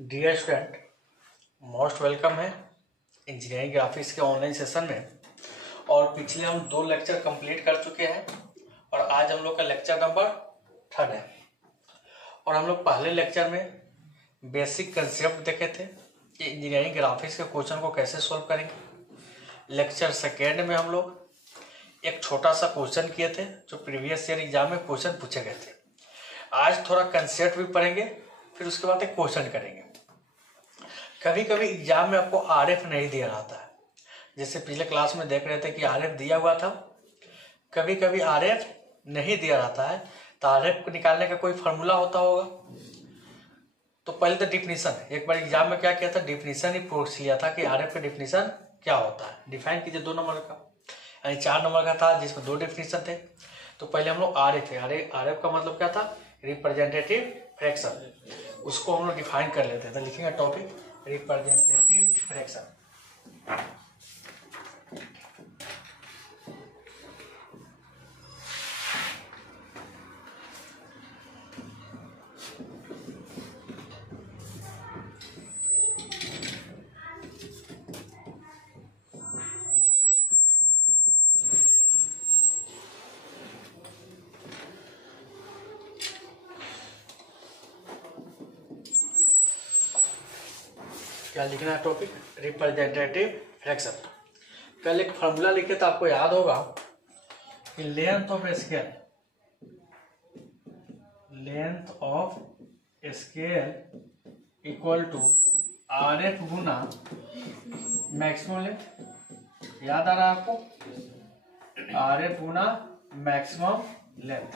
Dear student, most welcome है engineering graphics के online session में। और पिछले हम 2 लेक्चर कंप्लीट कर चुके हैं और आज हम लोग का लेक्चर नंबर 3 है। और हम लोग पहले लेक्चर में बेसिक कंसेप्ट देखे थे कि इंजीनियरिंग ग्राफिक्स के क्वेश्चन को कैसे सॉल्व करेंगे। लेक्चर सेकेंड में हम लोग एक छोटा सा क्वेश्चन किए थे जो प्रीवियस ईयर एग्जाम में क्वेश्चन पूछे गए थे। आज थोड़ा कंसेप्ट भी पढ़ेंगे, फिर उसके बाद एक क्वेश्चन करेंगे। कभी कभी एग्जाम में आपको आरएफ नहीं दिया रहता है, जैसे पिछले क्लास में देख रहे थे कि आरएफ दिया हुआ था। कभी कभी आरएफ नहीं दिया रहता है, तो आरएफ को निकालने का कोई फार्मूला होता होगा। तो पहले तो डिफिनीशन, एक बार एग्जाम में क्या किया था, डिफिनीशन ही पूछ लिया था कि आरएफ का डिफिनीशन क्या होता है। डिफाइन कीजिए 2 नंबर का, यानी 4 नंबर का था जिसमें 2 डिफिनीशन थे। तो पहले हम लोग आरएफ आरएफ का मतलब क्या था, रिप्रेजेंटेटिव फ्रैक्शन, उसको हम लोग डिफाइन कर लेते हैं। तो लिखेंगे टॉपिक रिप्रेजेंटेटिव फ्रैक्शन। क्या लिखना है टॉपिक, रिप्रेजेंटेटिव फ्रैक्शन। कल एक फार्मूला लिखे तो आपको याद होगा कि length of scale equal to RF गुना मैक्सिमम लेंथ। याद आ रहा है आपको, आरएफ गुना मैक्सिमम लेंथ।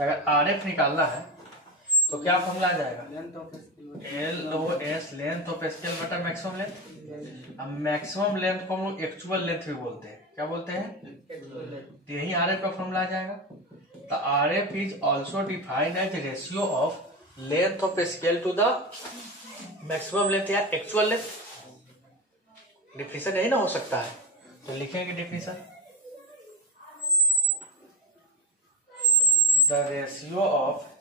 अगर आरएफ निकालना है तो क्या फॉर्मूला आ जाएगा, LOS लेंथ ऑफ स्केल बटा मैक्सिमम लेंथ। अब मैक्सिमम लेंथ को हम लोग एक्चुअल लेंथ भी बोलते हैं। क्या बोलते हैं, यही आरएफ का फॉर्मूला आ जाएगा। तो RF is also defined as ratio of length of scale to the maximum length या एक्चुअल लेंथ। डिफिनीशन यही ना हो सकता है, तो लिखेंगे definition, the ratio of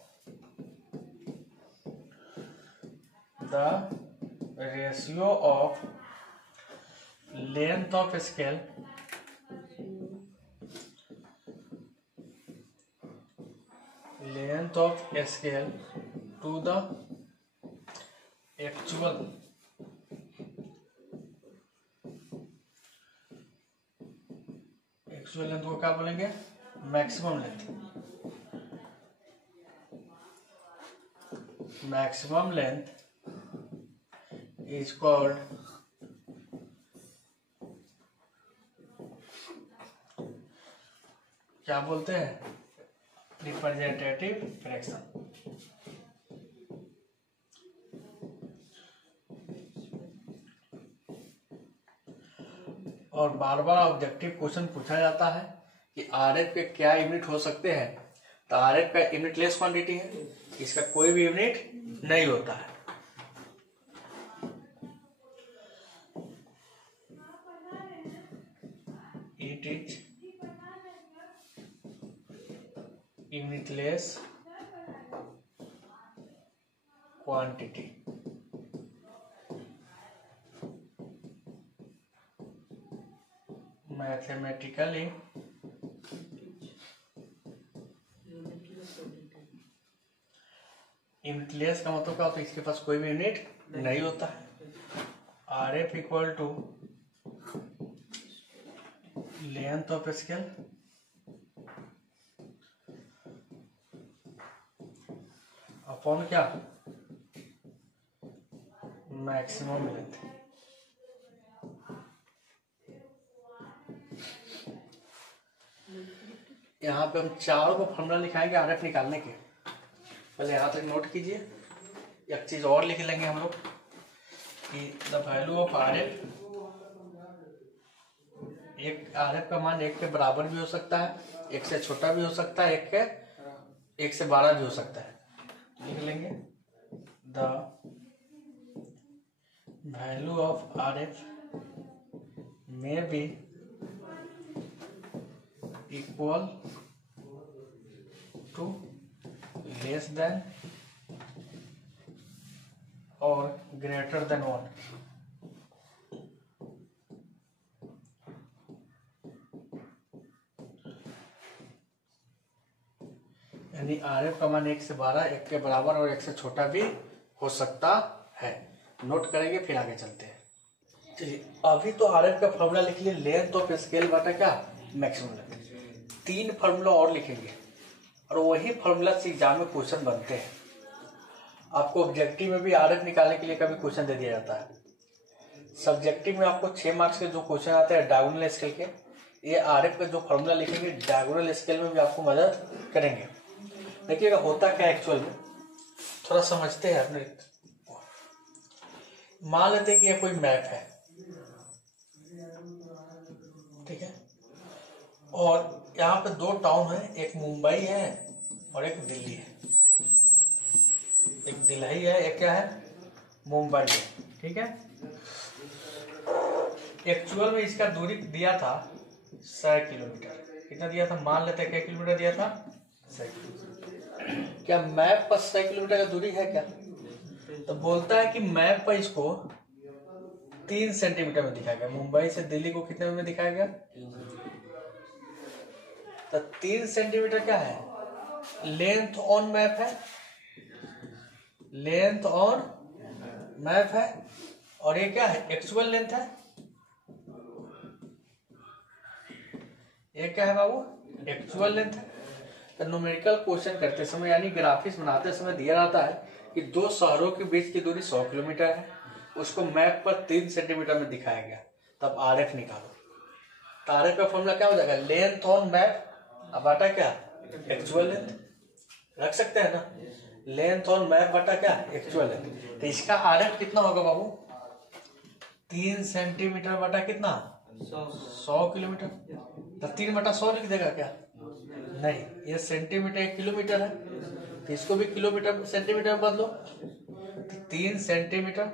length of scale to the actual length को क्या बोलेंगे, maximum length. Maximum length is called क्या बोलते हैं, रिप्रेजेंटेटिव फ्रैक्शन। और बार बार ऑब्जेक्टिव क्वेश्चन पूछा जाता है कि आरएफ के क्या यूनिट हो सकते हैं। तो आरएफ का यूनिट लेस क्वांटिटी है, इसका कोई भी यूनिट नहीं होता है। It is unitless quantity. Mathematically unitless का मतलब क्या होता है, इसके पास कोई भी यूनिट नहीं होता है। RF equal to length of scale upon क्या, मैक्सिमम लेंथ। यहाँ पे हम चारों को फॉर्मूला लिखाएंगे आरएफ निकालने के। पहले यहाँ तक नोट कीजिए। एक चीज और लिख लेंगे हम लोग कि द वैल्यू ऑफ आरएफ, एक आरएफ का मान 1 के बराबर भी हो सकता है, 1 से छोटा भी हो सकता है, 1 से 12 भी हो सकता है। लिख लेंगे the value of RF may be equal to less than और ग्रेटर देन 1। यानी RF का मान 1 से 12, 1 के बराबर और 1 से छोटा भी हो सकता है। नोट करेंगे फिर आगे चलते हैं। चलिए अभी तो RF का फॉर्मूला लिख लिए, लेंथ ऑफ स्केल बटा क्या मैक्सिमम लेंथ। 3 फार्मूला और लिखेंगे और वही फार्मूला से एग्जाम में क्वेश्चन बनते हैं। आपको ऑब्जेक्टिव में भी RF निकालने के लिए कभी क्वेश्चन दे दिया जाता है। सब्जेक्टिव में आपको 6 मार्क्स के जो क्वेश्चन आते हैं डायगोनल स्केल के, ये RF का जो फॉर्मूला लिखेंगे डायगोनल स्केल में भी आपको मदद करेंगे। देखिएगा होता क्या एक्चुअल में, थोड़ा समझते हैं अपने। मान लेते हैं कि ये कोई मैप है, ठीक है, और यहाँ पे 2 टाउन है, एक मुंबई है और एक दिल्ली है। एक दिल्ली है, एक क्या है मुंबई है, ठीक है। एक्चुअल में इसका दूरी दिया था 100 किलोमीटर। कितना दिया था, मान लेते हैं क्या किलोमीटर दिया था, 100 किलोमीटर। क्या मैप पर 100 किलोमीटर का दूरी है क्या? तो बोलता है कि मैप पर इसको 3 सेंटीमीटर में दिखाया गया। मुंबई से दिल्ली को कितने में दिखाया गया? तो 3 सेंटीमीटर क्या है, लेंथ ऑन मैप है, लेंथ ऑन मैप है। और ये क्या है, एक्चुअल लेंथ है। ये क्या है बाबू, एक्चुअल लेंथ है। तो न्यूमेरिकल क्वेश्चन करते समय यानी ग्राफिक्स बनाते समय दिया जाता है कि 2 शहरों के बीच की दूरी 100 किलोमीटर है, उसको मैप पर 3 सेंटीमीटर में दिखाया गया, तब RF निकालो। तो RF का फॉर्मूला क्या हो जाएगा, लेंथ ऑन मैप अब बटा क्या एक्चुअल लेंथ। रख सकते हैं ना, लेंथ ऑन मैप बटा क्या एक्चुअल लेंथ। तो इसका RF कितना होगा बाबू, 3 सेंटीमीटर बटा कितना 100 किलोमीटर। तो 3 बटा 100 लिख देगा क्या, नहीं, ये सेंटीमीटर 1 किलोमीटर है, तो इसको भी किलोमीटर सेंटीमीटर बदलो। 3 सेंटीमीटर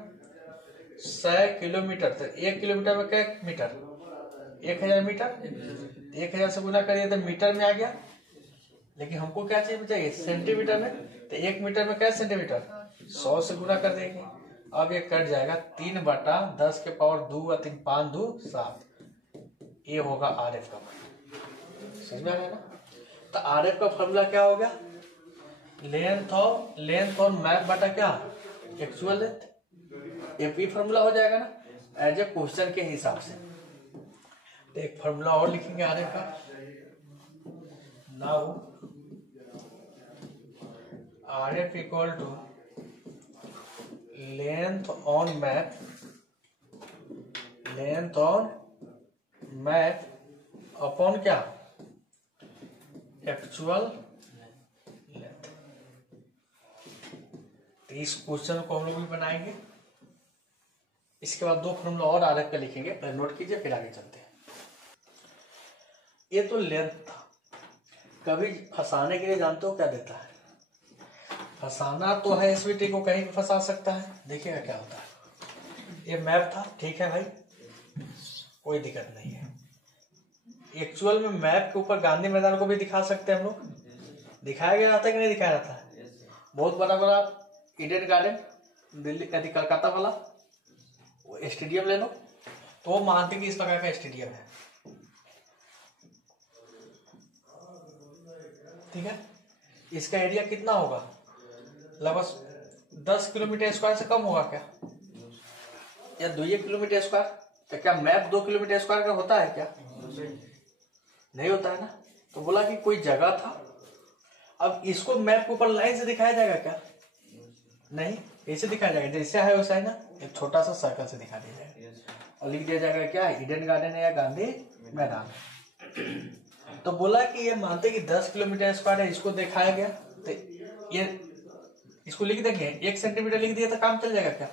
100 किलोमीटर, तो 1 किलोमीटर में क्या मीटर, 1000 मीटर। 1000 से गुना करिए तो मीटर में आ गया, लेकिन हमको क्या चाहिए सेंटीमीटर में। तो 1 मीटर में क्या सेंटीमीटर, 100 से गुना कर देंगे। अब ये कट जाएगा, 3 बटा 10 के पावर 2 और 3 5 2 7। ये होगा RF का मान। समझ में आ रहा है ना। तो RF का फॉर्मूला क्या हो गया, लेंथ ऑन मैप बटा क्या एक्चुअल लेंथ। ये भी फॉर्मूला हो जाएगा ना एज ए क्वेश्चन के हिसाब से। तो एक फॉर्मूला और लिखेंगे RF का। Now RF equal to length on map, length on map upon क्या एक्चुअल लेंथ। तो इस क्वेश्चन को हम लोग भी बनाएंगे। इसके बाद 2 फॉर्मूला और RF का लिखेंगे, पहले नोट कीजिए फिर आगे चलते हैं। ये तो लेंथ था, कभी फंसाने के लिए जानते हो क्या देता है, फंसाना तो है, SVT को कहीं भी फंसा सकता है। देखिएगा क्या होता है। ये मैप था, ठीक है भाई, कोई दिक्कत नहीं है। एक्चुअल में मैप के ऊपर गांधी मैदान को भी दिखा सकते हैं हम लोग। दिखाया गया जाता है कि नहीं दिखाया जाता है। बहुत बड़ा बड़ा ईडन गार्डन दिल्ली कलकत्ता वाला वो स्टेडियम ले लो, तो वो मानते कि इस प्रकार का स्टेडियम है, ठीक है। इसका एरिया कितना होगा, लगभग 10 किलोमीटर स्क्वायर से कम होगा क्या, या 2 किलोमीटर स्क्वायर। तो क्या मैप 2 किलोमीटर स्क्वायर का होता है क्या, नहीं होता है ना। तो बोला कि कोई जगह था, अब इसको मैप के ऊपर लाइन से दिखाया जाएगा क्या, नहीं, ऐसे दिखाया जाएगा जैसे है वैसा है ना, एक छोटा सा सर्कल से दिखा दिया जाएगा और लिख दिया जाएगा क्या ईडन गार्डन है या गांधी मैदान। तो बोला कि ये मानते कि 10 किलोमीटर स्क्वायर है, इसको दिखाया गया, तो ये इसको लिख देंगे 1 सेंटीमीटर लिख दिया तो काम चल जाएगा क्या,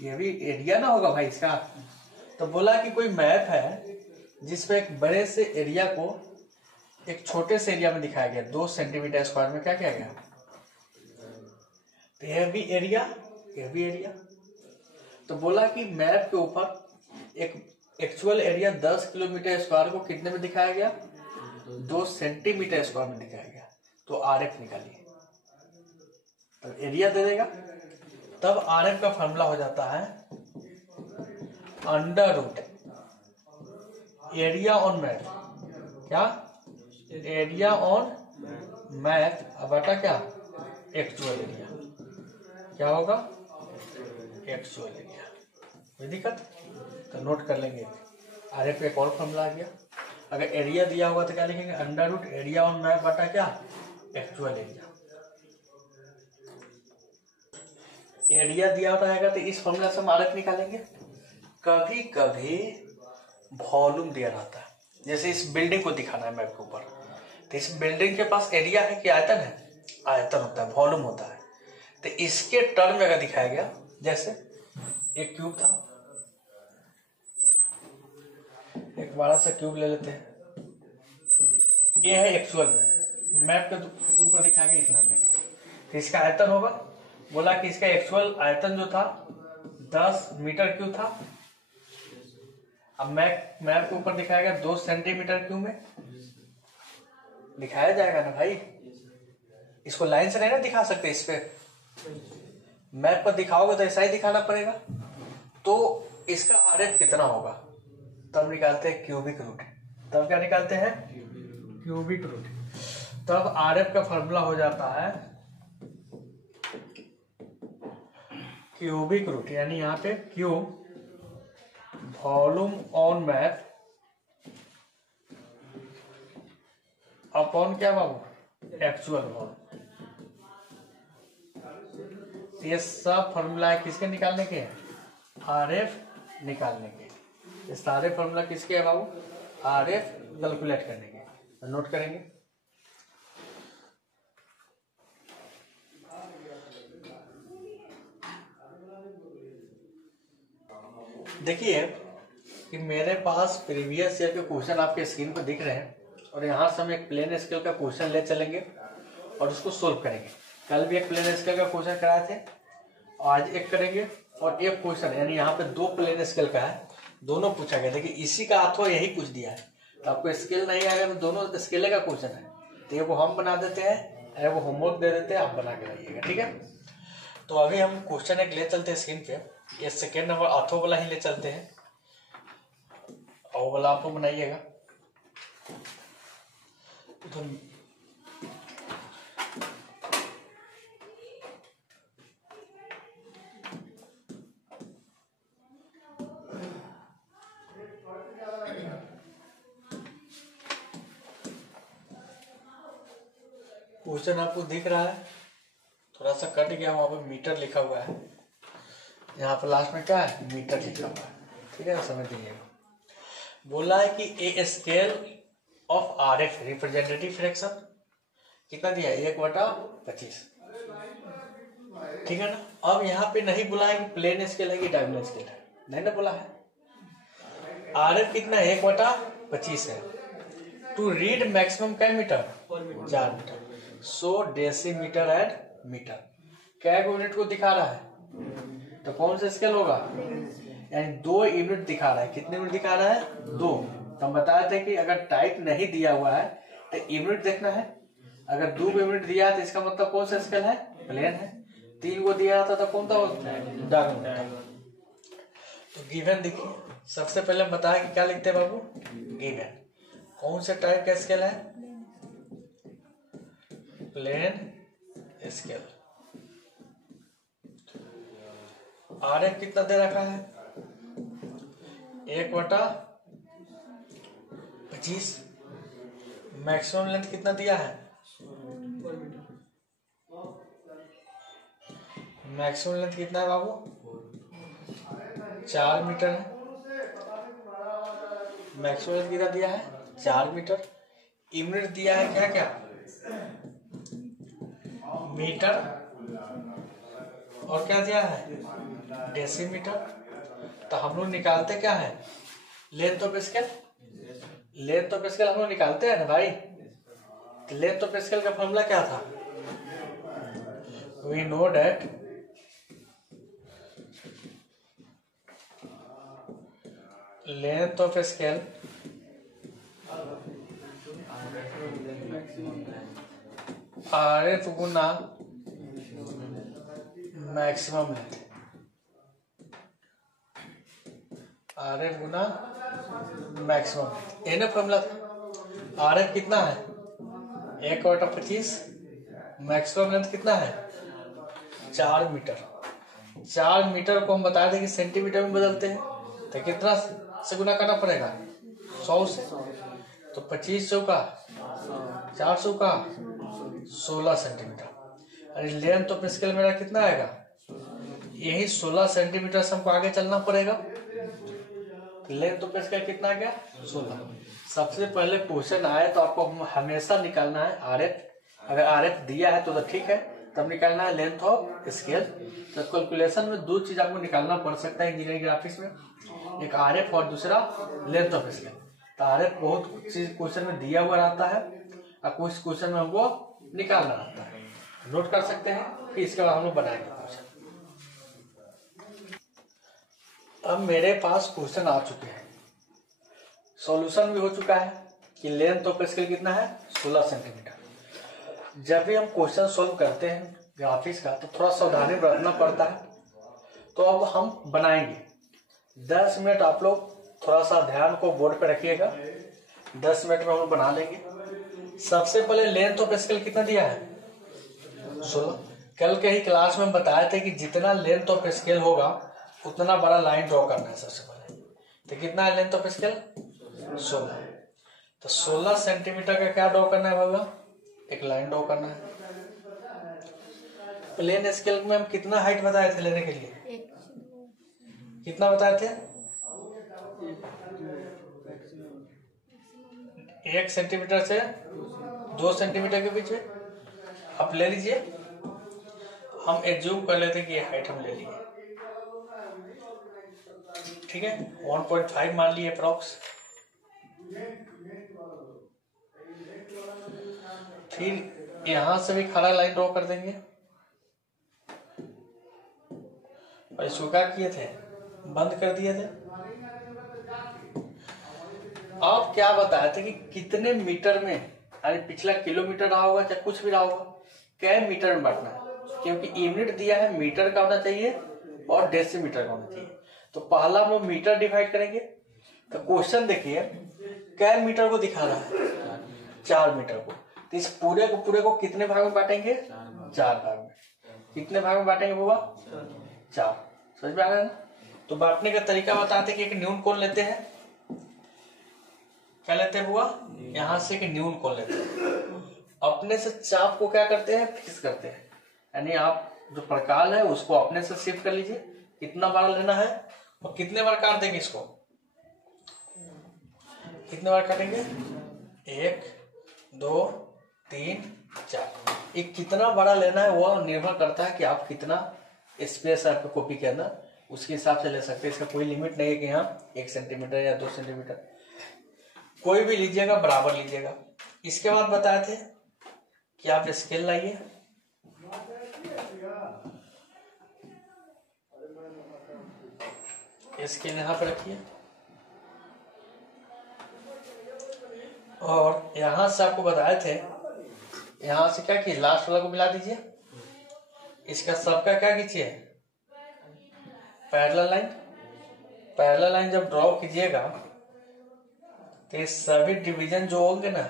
ये भी एरिया ना होगा भाई इसका। तो बोला कि कोई मैप है जिसपे एक बड़े से एरिया को एक छोटे से एरिया में दिखाया गया, 2 सेंटीमीटर स्क्वायर में क्या किया गया। तो यह भी एरिया, यह भी एरिया। तो बोला कि मैप के ऊपर एक एक्चुअल एरिया 10 किलोमीटर स्क्वायर को कितने में दिखाया गया, 2 सेंटीमीटर स्क्वायर में दिखाया गया। तो RF निकालिए, तो एरिया दे देगा तब आर एफ का फॉर्मूला हो जाता है under root area on map, क्या एरिया ऑन मैप बटा क्या एक्चुअल एरिया, क्या होगा एक्चुअल एरिया। कोई दिक्कत तो नोट कर लेंगे। आर एफ एक और फॉर्मूला आ गया। अगर एरिया दिया होगा तो क्या लिखेंगे under root area on map बटा क्या एक्चुअल एरिया। एरिया दिया रहेगा तो इस फॉर्मूला से हम आर एफ निकालेंगे। कभी कभी वॉल्यूम दिया रहता है, जैसे इस बिल्डिंग को दिखाना है मैप के ऊपर, तो इस बिल्डिंग के पास एरिया है कि आयतन है, आयतन होता है, वॉल्यूम होता है। तो इसके टर्म में अगर दिखाया गया, जैसे एक क्यूब था, एक बड़ा सा क्यूब ले लेते हैं, ये है एक्चुअल मैप के ऊपर दिखाया गया इतना में, तो इसका आयतन होगा, बोला कि इसका एक्चुअल आयतन जो था 10 मीटर क्यूब था। अब मैप के ऊपर दिखाया गया 2 सेंटीमीटर क्यूब में दिखाया जाएगा ना भाई। इसको लाइन से नहीं ना दिखा सकते, इस पे मैप पर दिखाओगे तो ऐसा ही दिखाना पड़ेगा। तो इसका आरएफ कितना होगा तब निकालते हैं क्यूबिक रूट। तब क्या निकालते हैं क्यूबिक रूट। तब आरएफ का फॉर्मूला हो जाता है क्यूबिक रूट, यानी यहाँ पे cube volume on map upon क्या बाबू एक्चुअल वॉल्यूम। ये सब फॉर्मूला है किसके निकालने के, आरएफ निकालने के। ये सारे फॉर्मूला किसके है बाबू, आरएफ कैलकुलेट करने के। तो नोट करेंगे। देखिए कि मेरे पास प्रीवियस ईयर के क्वेश्चन आपके स्क्रीन पर दिख रहे हैं, और यहाँ से हम एक प्लेन स्केल का क्वेश्चन ले चलेंगे और उसको सोल्व करेंगे। कल भी एक प्लेन स्केल का क्वेश्चन कराए थे, आज एक करेंगे, और एक क्वेश्चन यानी यहाँ पे 2 प्लेन स्केल का है, दोनों पूछा गया। देखिए इसी का अथवा यही पूछ दिया है, तो आपको स्केल नहीं आएगा तो दोनों स्केल का क्वेश्चन है, तो ये वो हम बना देते हैं, अरे वो होमवर्क दे देते हैं, आप बना के लाइएगा, ठीक है। तो अभी हम क्वेश्चन एक ले चलते हैं स्क्रीन पे। ये सेकेंड नंबर अथवा वाला ही ले चलते हैं, और वाला आपको बनाइएगा। तो क्वेश्चन आपको दिख रहा है, थोड़ा सा कट गया, वहां पर मीटर लिखा हुआ है, यहाँ पर लास्ट में क्या है मीटर लिखा हुआ है, ठीक है, समझ लीजिएगा। बोला है कि a scale of R F representative fraction कितना दिया है 1/25, ठीक है ना। अब यहाँ पे नहीं बोला है कि प्लेन स्केल है कि डायगोनल स्केल है, नहीं ना बोला है। आर एफ कितना है 1/25 है। टू रीड मैक्सिमम क्या metre 4 metre, 100 decimetre and metre. क्या यूनिट को दिखा रहा है, तो कौन सा स्केल होगा, यानी 2 यूनिट दिखा रहा है। कितने यूनिट दिखा रहा है 2। तो हम बताए थे कि अगर टाइप नहीं दिया हुआ है तो यूनिट देखना है। अगर 2 यूनिट दिया है तो इसका मतलब कौन सा स्केल है, प्लेन है। 3 को दिया था तो कौन था डायगोनल। तो गिवन देखिए, सबसे पहले हम बताया कि क्या लिखते हैं बाबू, गिवन कौन से टाइप का स्केल है, प्लेन स्केल। आर एफ कितना दे रखा है 1/25। मैक्सिमम लेंथ कितना दिया है, मैक्सिमम लेंथ कितना है बाबू 4 मीटर है। मैक्सिमम लेंथ कितना दिया है 4 मीटर। यूनिट दिया है क्या क्या मीटर, और क्या दिया है डेसीमीटर। तो हम लोग निकालते क्या है length of scale. Length of scale हम लोग निकालते हैं ना भाई। तो लेंथ ऑफ स्केल का फॉर्मूला क्या था, we know that length of scale R F गुना मैक्सिमम लेंथ, आर एफ गुना मैक्सिमम। ये ना फॉर्मूला था। आर एफ कितना है 1/25, मैक्सिमम लेंथ कितना है 4 मीटर। 4 मीटर को हम बता दें कि सेंटीमीटर में बदलते हैं, तो कितना से गुना करना पड़ेगा 100 से। तो 25 चौका 400 का 16 सेंटीमीटर। अरे लेंथ ऑफ स्केल मेरा कितना आएगा, यही 16 सेंटीमीटर से हमको आगे चलना पड़ेगा। लेंथ ऑफ स्केल कितना आ गया 16। सबसे पहले क्वेश्चन आए तो आपको हमेशा निकालना है आर एफ। अगर आर एफ दिया है तो ठीक है, तब निकालना है लेंथ ऑफ स्केल। तो कैलकुलेशन में 2 चीज आपको निकालना पड़ सकता है इंजीनियरिंग ग्राफिक्स में, एक आर एफ और दूसरा लेंथ ऑफ स्केल। तो आर एफ बहुत चीज क्वेश्चन में दिया हुआ रहता है और कुछ क्वेश्चन में हमको निकालना रहता है, नोट कर सकते हैं। फिर इसके बाद हम लोग बनाएंगे क्वेश्चन। अब मेरे पास क्वेश्चन आ चुके हैं, सॉल्यूशन भी हो चुका है कि लेंथ ऑफ स्केल कितना है 16 सेंटीमीटर। जब भी हम क्वेश्चन सोल्व करते हैं ग्राफिक्स का तो थोड़ा सावधानी बरतना पड़ता है। तो अब हम बनाएंगे 10 मिनट, आप लोग थोड़ा सा ध्यान को बोर्ड पे रखिएगा। 10 मिनट में हम बना लेंगे। सबसे पहले लेंथ ऑफ स्केल कितना दिया है 16। कल के ही क्लास में बताए थे कि जितना लेंथ ऑफ स्केल होगा उतना बड़ा लाइन ड्रॉ करना है सबसे पहले। तो कितना है लेंथ ऑफ स्केल 16। तो 16 सेंटीमीटर का क्या ड्रॉ करना है बाबा, एक लाइन ड्रॉ करना है। प्लेन स्केल में हम कितना हाइट बताए थे लेने के लिए, कितना बताए थे 1 सेंटीमीटर से 2 सेंटीमीटर के बीच में। आप ले लीजिए, हम एज्यूम कर लेते हैं कि ये हाइट हम ले लिए, ठीक है 1.5 मान लिए अप्रॉक्स। फिर यहां से भी खड़ा लाइन ड्रॉ कर देंगे और इसको क्या किए थे बंद कर दिए थे। आप क्या बताए थे कि कितने मीटर में, यानी पिछला किलोमीटर रहा होगा चाहे कुछ भी रहा होगा, क्या मीटर में बांटना है, क्योंकि यूनिट दिया है मीटर का होना चाहिए और डेसीमीटर का होना चाहिए। तो पहला हम लोग मीटर डिवाइड करेंगे। तो क्वेश्चन देखिए क्या मीटर को दिखा रहा है 4 मीटर को। तो इस पूरे को कितने भाग में बांटेंगे 4 भाग में। कितने भाग में बांटेंगे बाबा 4। समझ में आ रहा है ना। तो बांटने का तरीका बताते कि एक न्यून कोण लेते हैं। क्या लेते हैं बुआ, यहां से एक न्यून कोण लेते हैं, अपने से चाप को क्या करते हैं फिक्स करते हैं। यानी आप जो प्रकार है उसको अपने से शिफ्ट कर लीजिए, कितना बार लेना है और कितने बार काट देंगे इसको, कितने बार काटेंगे 1 2 3 4। ये कितना बड़ा लेना है वो निर्भर करता है कि आप कितना स्पेस है आपके कॉपी के अंदर, उसके हिसाब से ले सकते हैं। इसका कोई लिमिट नहीं है कि यहाँ 1 सेंटीमीटर या 2 सेंटीमीटर, कोई भी लीजिएगा बराबर लीजिएगा। इसके बाद बताए थे कि आप स्केल लाइए, स्केल यहां पर रखिए और यहां से आपको बताए थे, यहां से क्या किए लास्ट वाला को मिला दीजिए। इसका सबका क्या कीजिए पैरेलल लाइन। पैरेलल लाइन जब ड्रॉ कीजिएगा तो ये सभी डिवीजन जो होंगे ना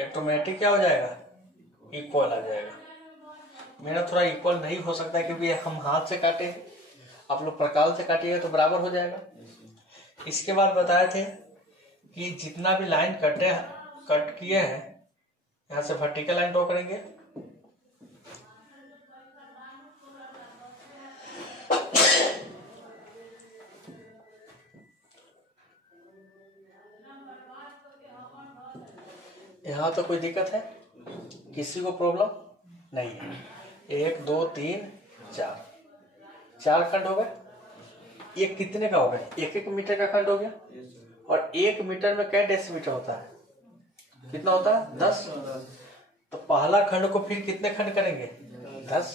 ऑटोमेटिक क्या हो जाएगा इक्वल आ जाएगा। मेरा थोड़ा इक्वल नहीं हो सकता क्योंकि हम हाथ से काटे, आप लोग प्रकाल से काटिएगा तो बराबर हो जाएगा। इसके बाद बताए थे कि जितना भी लाइन कट किए हैं यहां से वर्टिकल लाइन ड्रॉ करेंगे। यहां तो कोई दिक्कत है, किसी को प्रॉब्लम नहीं है। 1 2 3 4 खंड हो गए। ये कितने का हो गया 1 मीटर का खंड हो गया। और 1 मीटर में क्या डेसीमीटर होता है, कितना होता है 10। तो पहला खंड को फिर कितने खंड करेंगे 10।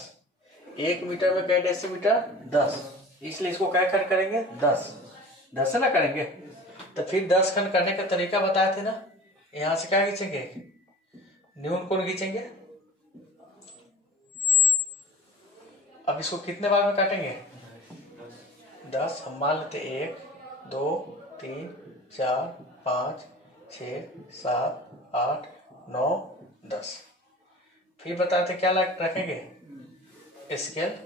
1 मीटर में क्या डेसीमीटर 10, इसलिए इसको क्या खंड करेंगे 10 से ना करेंगे। तो फिर 10 खंड करने का तरीका बताए थे ना, यहां से क्या खींचेंगे न्यून कोण खींचेंगे। अब इसको कितने भाग में काटेंगे? 10। हम मान लेते 1 2 3 4 5 6 7 8 9 10। फिर बताते क्या रखेंगे? स्केल।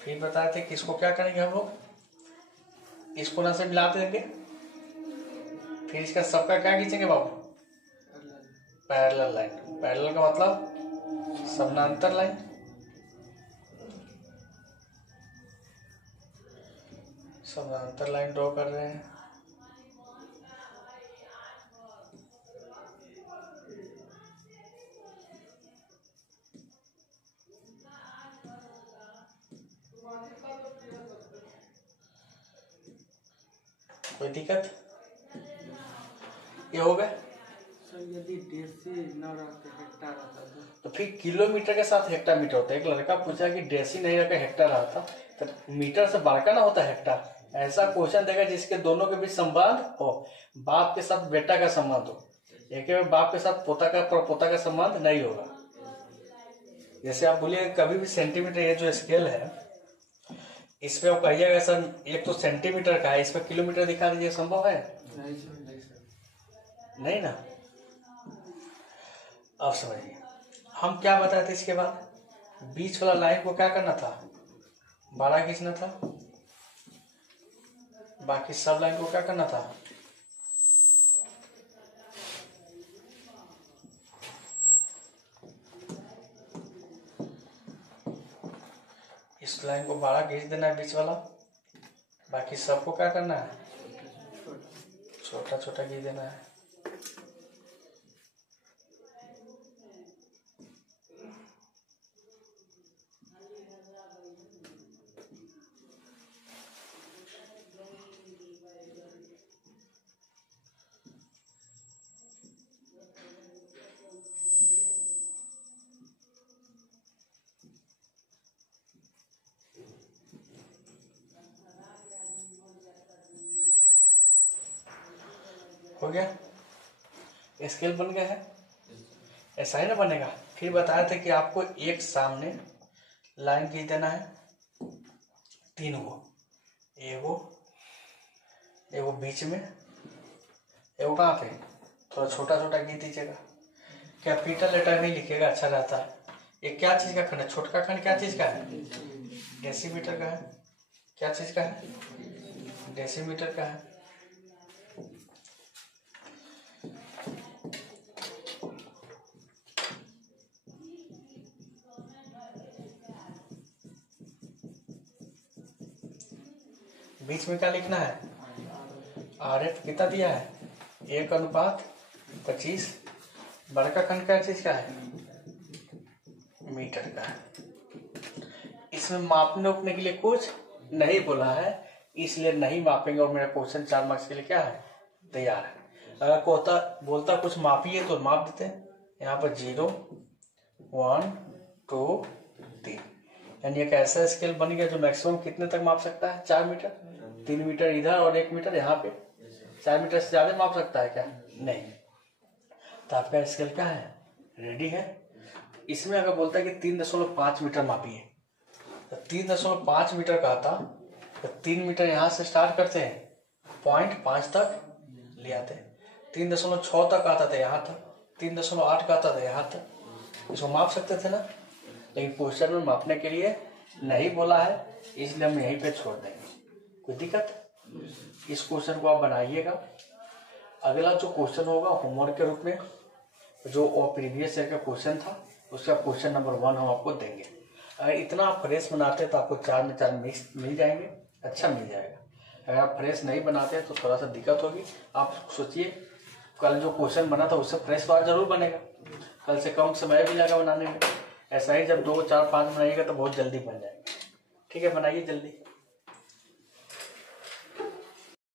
फिर बताए थे कि इसको क्या करेंगे हम लोग? इस कोना से मिला देंगे। फिर इसका सबका क्या खींचेंगे बाबू? Parallel line. पैरेलल का मतलब समानांतर लाइन। समानांतर लाइन ड्रॉ कर रहे हैं। कोई दिक्कत? ये हो गया। यदि डेसी न रहते हेक्टर रहता तो फिर किलोमीटर के साथ हेक्टर मीटर होता है। एक लड़का पूछा कि डेसी नहीं रहकर हेक्टर रहता तो मीटर से बड़का ना होता हेक्टर। ऐसा क्वेश्चन देगा जिसके दोनों के बीच संबंध हो, बाप के साथ बेटा का संबंध हो। एक बाप के साथ पोता का संबंध नहीं होगा। जैसे आप बोलिए कभी भी सेंटीमीटर, ये जो स्केल है इस पे आप कहिएगा सर एक तो सेंटीमीटर का है, इस पे किलोमीटर दिखा दीजिए, संभव है? नहीं ना। अब समझिए हम क्या बताए थे। इसके बाद बीच वाला लाइन को क्या करना था? बड़ा खींचना था। बाकी सब लाइन को क्या करना था? इस लाइन को बड़ा खींच देना है बीच वाला। बाकी सबको क्या करना है? छोटा छोटा खींच देना है। हो गया। स्केल बन गया है। ऐसा ही ना बनेगा। फिर बताया था कि आपको एक सामने लाइन खींच देना है 3 गो। एगो बीच में, एगो कहाँ पे? थोड़ा छोटा छोटा खींच दीजिएगा। कैपिटल लेटर में लिखिएगा, अच्छा रहता है। ये क्या चीज का खंड है? छोटका खंड क्या चीज का है? डेसीमीटर का है। क्या चीज का है? डेसीमीटर का है। बीच में क्या लिखना है? RF कितना दिया है? 1:25। बड़का खंड क्या चीज का है? मीटर का है। इसमें मापने उपने के लिए कुछ नहीं बोला है, इसलिए नहीं मापेंगे। और मेरा क्वेश्चन 4 मार्क्स के लिए क्या है? तैयार है। अगर बोलता कुछ मापिए तो माप देते हैं। यहाँ पर 0 1 2 3, यानी एक ऐसा स्केल बन गया जो मैक्सिमम कितने तक माप सकता है? 4 मीटर। 3 मीटर इधर और 1 मीटर यहाँ पे। 4 मीटर से ज्यादा माप सकता है क्या? नहीं। तो आपका स्केल क्या है? रेडी है। इसमें अगर बोलता है कि 3.5 मीटर मापिए तो 3.5 मीटर का आता तो 3 मीटर यहाँ से स्टार्ट करते हैं, 0.5 तक ले आते। 3.6 तक आता था यहाँ तक, 3.8 का आता था यहाँ तक। इसको माप सकते थे ना, लेकिन क्वेश्चन में मापने के लिए नहीं बोला है, इसलिए हम यहीं पे छोड़ देंगे। कोई दिक्कत? इस क्वेश्चन को आप बनाइएगा। अगला जो क्वेश्चन होगा होमवर्क के रूप में, जो प्रीवियस ईयर का क्वेश्चन था उसका क्वेश्चन नंबर 1 हम आपको देंगे। अगर इतना आप फ्रेश बनाते हैं तो आपको 4 में 4 मिक्स मिल जाएंगे, अच्छा मिल जाएगा। अगर आप फ्रेश नहीं बनाते हैं तो थोड़ा सा दिक्कत होगी। आप सोचिए कल जो क्वेश्चन बना था उससे फ्रेश तो आज जरूर बनेगा, कल से कम समय भी लगा बनाने में। ऐसा ही जब 2 4 5 बनाइएगा तो बहुत जल्दी बन जाएगा। ठीक है, बनाइए जल्दी।